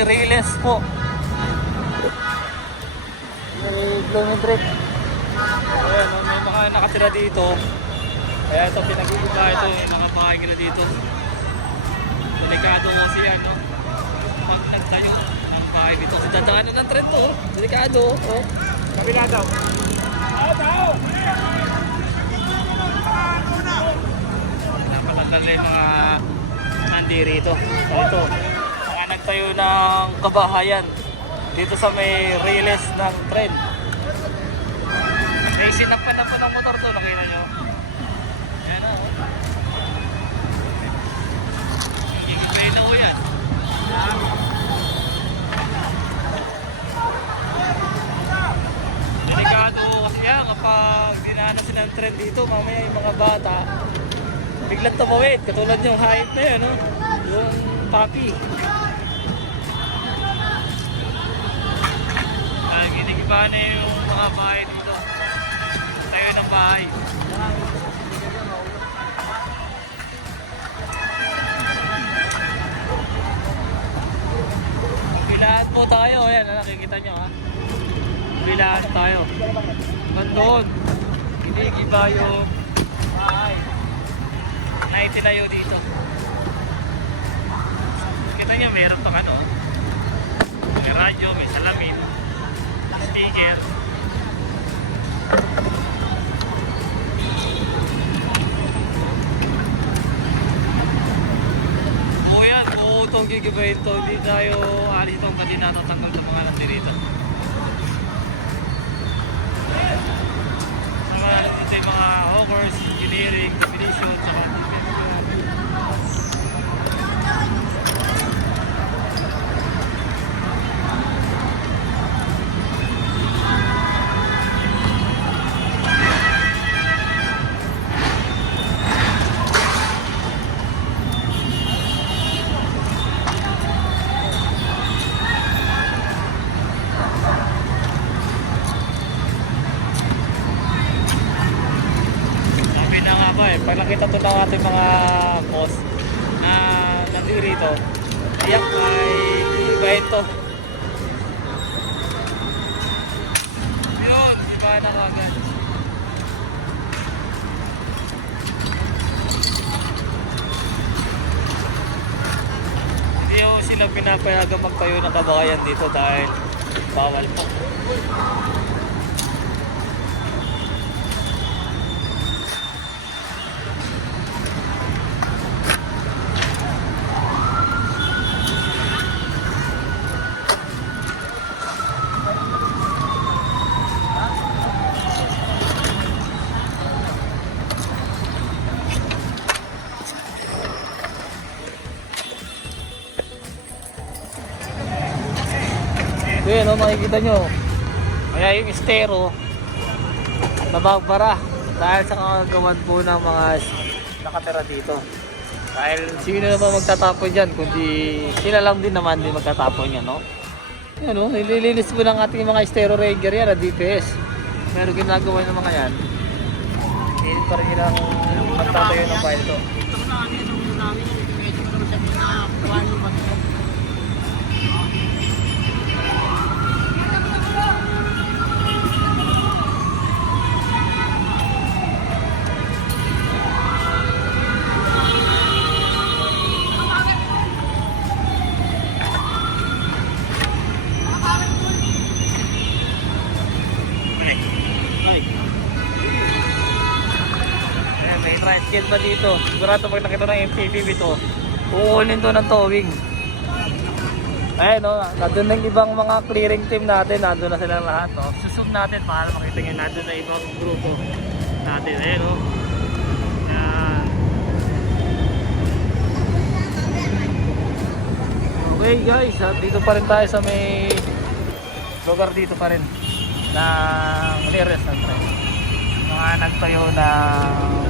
may Reyes po. May kilometric. Ayan, oh, may mga nakatira dito. Kaya ito, pinag-iiba ito. Bahay nila dito. Delikado kasi yan, no? Pag nagtayo ang bahay dito. Kasi dadaanan ng tren to. oh. Delikado, oh. Kabila daw. Napatanggal na yung mga nandiri ito. Ito, nagtayo ng kabahayan dito sa may railes ng tren. May sinapan na po ng motor to, nakita nyo. Yan na, oh. Higipay na po yan. Delikado kasi yan kapag dinanas sila ng tren dito, mamaya yung mga bata, biglang tumawid, katulad yung hype na yun, no? yung papi. Ginigiba na yung mga bahay dito. Tayo ng bahay. Bilaan po tayo, ayan, nakikita nyo ha. Bilaan tayo. Bandon. Ginigiba yung bahay na itinayo dito. Kita nyo, meron pa ano. May radyo, may salamin, speaker. Oo yan, oo itong gigibahin to. Hindi tayo alis itong kasi natatanggal sa mga nandirito. Sa mga, yung mga hawkers, engineering, definition, saka Sabi ating mga boss na nandirito, tiyak ay ibahin to. Yun, ibahin na kagad. Hindi ko sila pinapayagang magtayo ng kabahayan dito dahil bawal po. Yun, no, makikita nyo. Kaya yung estero, nabagbara dahil sa kagagawan po ng mga nakatira dito. Dahil sino naman magtatapon dyan, kundi sila lang din naman din magtatapon yan, no? Yan, no? Nililinis po ng ating mga estero ranger yan, na DPS. Pero ginagawa ng mga yan, hindi pa rin nilang magtatayo ng file to. Ay. Dito. Sigurado pag nakita ng MPPB to, uunin to ng towing. Ayun no, nandun na ibang mga clearing team natin, nandun na silang lahat. No? Susum natin para makita nyo, nandun na ibang grupo natin. Ayun no. Yan. Okay guys, dito pa rin tayo sa may lugar dito pa rin ng nearest na tren. Mga nagtayo ng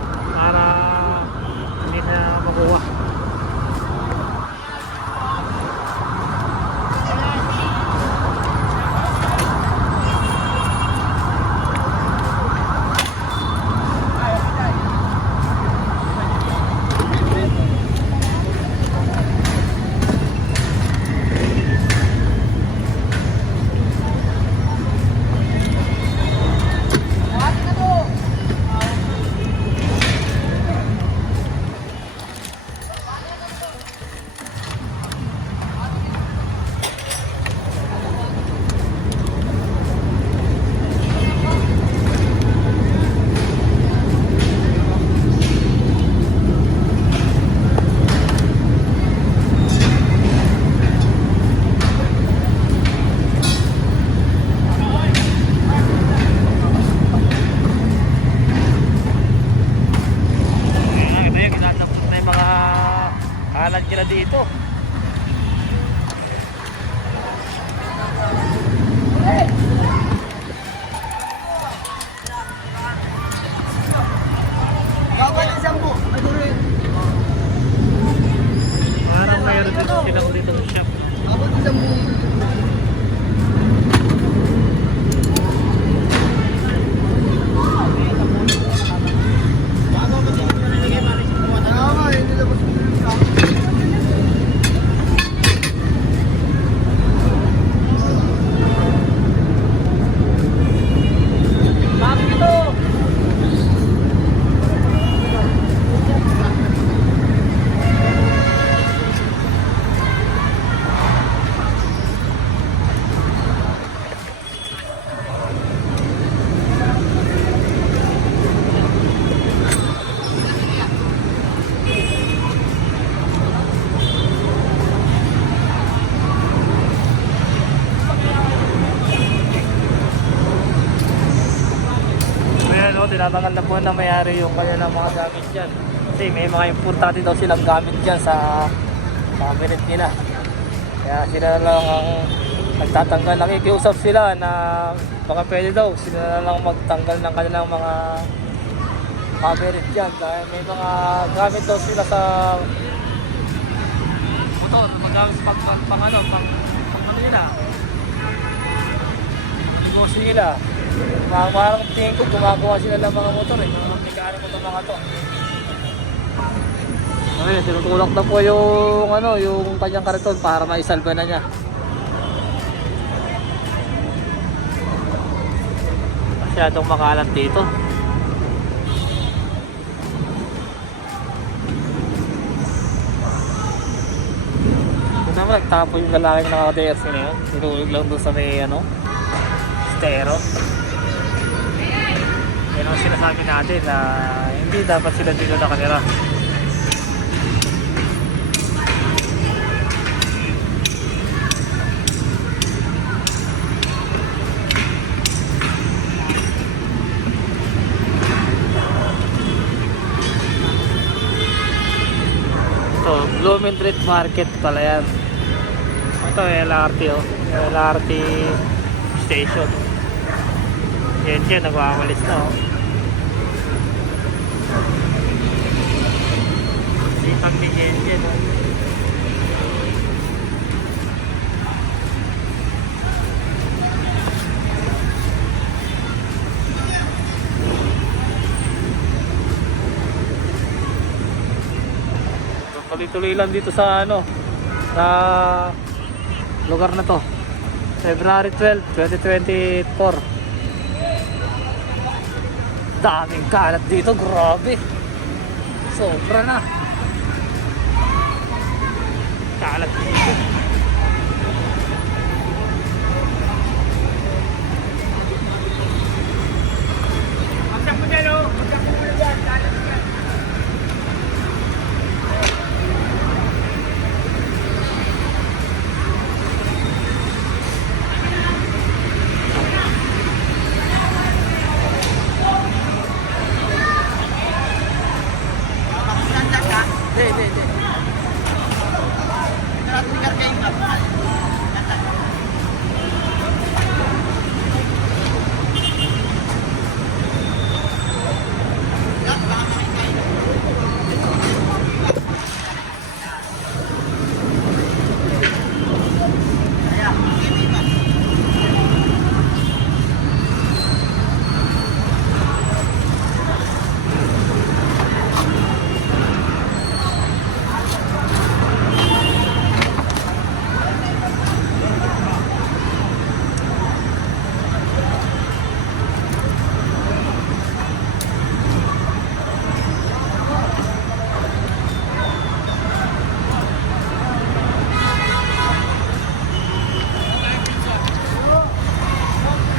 na mayari yung kanilang mga gamit dyan. Kasi may mga importante daw silang gamit dyan sa cabinet nila. Kaya sila lang ang nagtatanggal. Nakikiusap sila na baka pwede daw sila lang magtanggal ng kanilang mga cabinet dyan. Dahil may mga gamit daw sila sa motor. Magamit pag, pag, pang ano, pang, pang ano nila. Negosyo nila. Parang tingin ko gumagawa sila ng mga motor eh. Mga mekaniko ng mga to. Ay, tinutulak na po yung ano, yung kanyang kariton para maisalba na niya. Masyadong makalat dito. Ito naman nagtapo yung lalaking naka-DRC na yun. Tinulog lang doon sa may ano, stero. Ang sinasabi natin na hindi dapat sila dito nakatira. Ito, Blumentritt Market pala yan. Ito, LRT oh. LRT station. Yan siya, nagwakalis na oh. Jenjen oh. Tuloy-tuloy lang dito sa ano sa lugar na to. February 12, 2024. Daming kalat dito, grabe. Sobra na. Kalat dito. Di, di, di.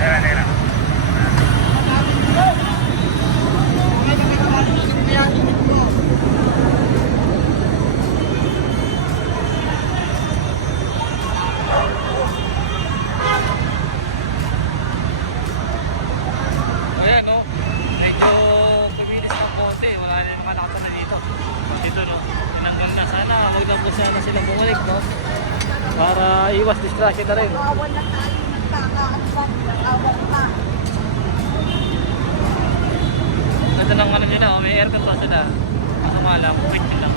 Ayan, ayan. Ayan, no? Medyo kuminis ng konti. Wala na naman nakatala dito. Dito, no? Tinanggal na. Sana huwag na po sana silang bumalik, no? Para iwas distraction na rin. Awan na tayo, nagkakaaswang, nag-awan na. Ganda ng ano nila, oh, may aircon pa sila. Masama lang, quick lang.